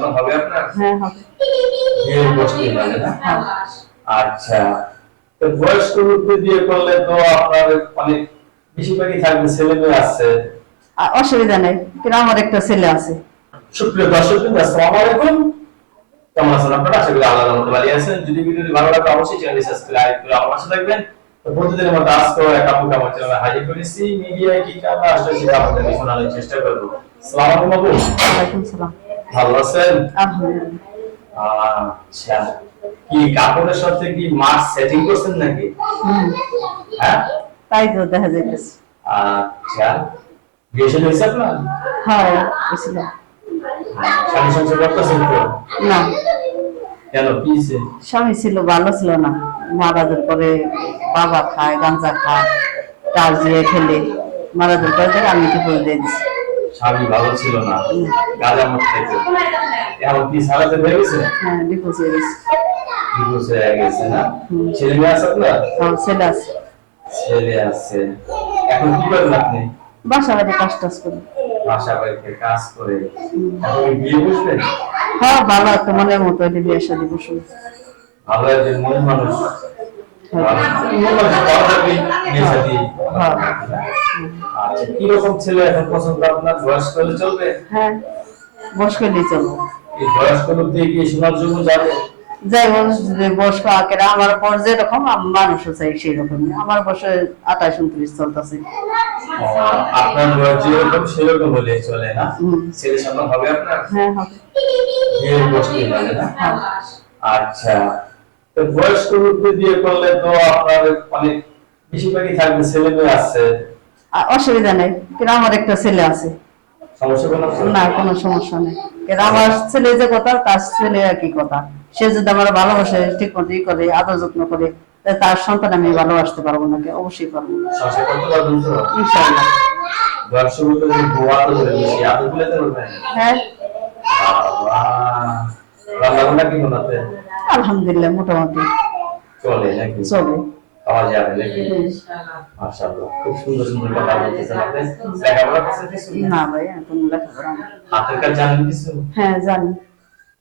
সন্তান হবে আপনার? হ্যাঁ হবে। বিয়ের বসতে মানে না? হ্যাঁ। আচ্ছা। তো বয়স্ক লোকদের বিয়ে করলে তো আপনার অনেক বেশিরভাগই থাকবে ছেলে মেয়ে আছে। অসুবিধা নেই কিন্তু আমার একটা ছেলে আছে। সুপ্রিয় দর্শক বৃন্দ আসসালামু আলাইকুম। কেমন আছেন আপনারা? আশা করি আল্লাহর রহমতে ভালো আছেন। যদি ভিডিওটি ভালো লাগে অবশ্যই চ্যানেলটি সাবস্ক্রাইব করে আমার পাশে থাকবেন। তো প্রতিদিনের মতো আজকে একটা আপুকে আমার চ্যানেলে হাজির করেছি। মিডিয়ায় কি কারণে আসলে সেটা আপনাদের শোনানোর চেষ্টা করব। আলাইকুম সালাম ভালো আছেন? আচ্ছা কি কাপড়ের সাথে কি মাস্ক সেটিং করছেন নাকি? হ্যাঁ? তাই তো দেখা যাইতেছে। আচ্ছা বিয়ে শাদী হয়েছে আপনার? হ্যাঁ বুঝছিল স্বামী সংসার করতেছেন তো? না। কেন কি? স্বামী ছিল ভালো ছিল না। মারা যাওয়ার পরে বাবা খায় গাঞ্জা খায় টাল দিয়ে খেলে। মারা যাওয়ার পরে আমি ঠিক করে দিয়ে দিচ্ছি স্বামী ভালো ছিল না গাঁজা মত খাইতো। এখন কি সারাতে হয়ে গেছে হ্যাঁ ডিভোর্স হয়ে গেছে। ডিভোর্স হয়ে গেছে না? ছেলে মেয়ে আছে আপনার? আমার ছেলে আছে। ছেলে আছে। এখন কি করেন আপনি? বাসা বাড়ি কাজ টাজ করি। বাসা বাড়িতে কাজ করে। এখন বিয়ে বুঝবেন হ্যাঁ ভালো একটা মনের মতো এটা বিয়ে শাদি বসুন ভালো একজন মন মানুষ। ভালো। মন মানুষ ভালো থাকলে বিয়ে শাদী হ্যাঁ। আচ্ছা কীরকম ছেলে এখন পছন্দ আপনার? বয়স্ক হলে চলবে? হ্যাঁ বস করলেই চলবো। এই দিয়ে কি জন্য যাবে। যাই বয়স্ক আকেরা আমার পর যেরকম মানুষও চাই সেই আমার বয়সে আঠাশ উনত্রিশ চলতেছে। আপনার বয়স যেরকম সেরকম হলে চলে না? ছেলে সন্তান হবে আপনার? হ্যাঁ হবে। হ্যাঁ। আচ্ছা তো বয়স্ক লোকদের বিয়ে করলে তো আপনার অনেক বেশিরভাগই থাকবে ছেলে মেয়ে আছে অসুবিধা নেই কিন্তু আমার একটা ছেলে আছে? না কোনো সমস্যা নেই। কিন্তু আমার ছেলে যে কথা তার ছেলে একই কথা। সে যদি আমার ভালোবাসে ঠিক মতো ই করে আদর যত্ন করে তার সন্তান আমি ভালোবাসতে পারব নাকি অবশ্যই পারব ইনশাআল্লাহ। হ্যাঁ। আলহামদুলিল্লাহ মোটামুটি। চলে চলে। পাওয়া যাবে নাকি? মাশাআল্লাহ খুব সুন্দর সুন্দর কথা বলতেছেন আপনি। লেখাপড়া করছেন কিছু না ভাই এখন লেখাপড়া হাতের কাজ জানেন কিছু? হ্যাঁ জানি।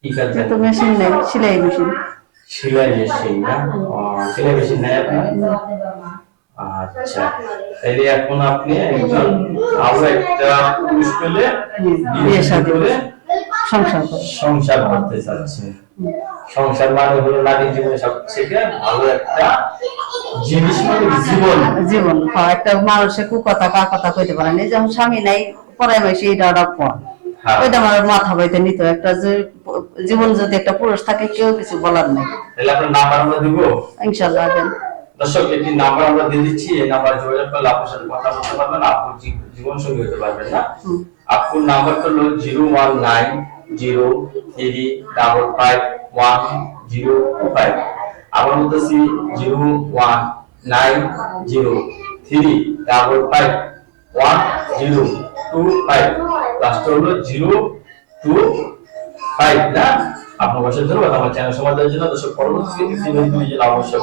কি কাজ জানেন? মেশিন নেই সেলাই মেশিন। সেলাই মেশিন না? সেলাই মেশিন নেই আপনার? আচ্ছা তাহলে এখন আপনি একজন আরও একটা পুরুষ পেলে বিয়ে শাদী। করে সংসার সংসার করতে চাচ্ছে সংসার মানে হলো নারী জীবনে সব থেকে ভালো একটা জীবন। জীবন। হ্যাঁ, একটা মানুষের কু কথা কা কথা কইতে পারে না। যখন স্বামী নাই পরাই মাসে এটা ওটা পর। হ্যাঁ। ওইটা আমার মাথা বাইতে নিত। একটা যে জীবন যদি একটা পুরুষ থাকে কেউ কিছু বলার নেই। তাহলে আপনার নাম্বার আমরা দিব? ইনশাল্লাহ দেন। দর্শক একটি নাম্বার আমরা দিয়ে দিচ্ছি। এই নাম্বার যোগাযোগ করলে আপনার সাথে কথা বলতে পারবেন আপনার জীবন সঙ্গী হতে পারবেন না। আপনার নাম্বারটা হলো zero one nine zero three double five one zero five আবার বলতেছি zero one nine zero three double five one zero two five লাস্টটা হলো জিরো টু ফাইভ, না আপনার বসে ধন্যবাদ আমার চ্যানেল সমাধানের জন্য, দর্শক পরবর্তী অবশ্যই।